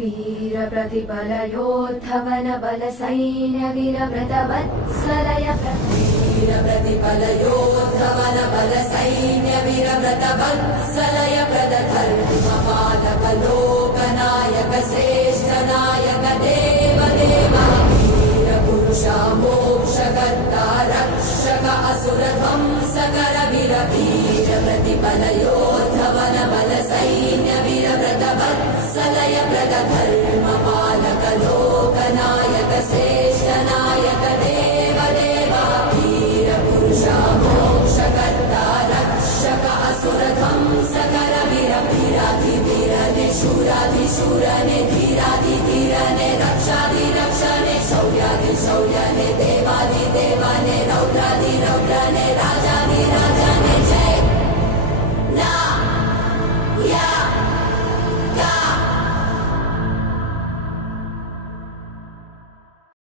वीर प्रतिपलयोद्धवन बल सैन्य वीर व्रत वत्सलय वीर प्रतिपलयोद्धवन बल सैन्य वीर व्रत वत्सलय प्रद धर्म पालक लोकनायक श्रेष्ठ नायक देव देव वीर पुरुष मोक्षकर्ता रक्षक असुर ध्वंसकर वीर वीर प्रतिपलयोद्धवन बल सैन्य वीर व्रत वत्सलय प्रद धर्म पालक लोकनायक श्रेष्ठ नायक देव देव वीर पुरुष मोक्षकर्ता रक्षक असुर ध्वंसकर वीर वीराधिवीरने शूराधिशूरने धीराधिधीरने रक्षाधिरक्षणे शौर्याधिशौर्यने देवाधिदेवाने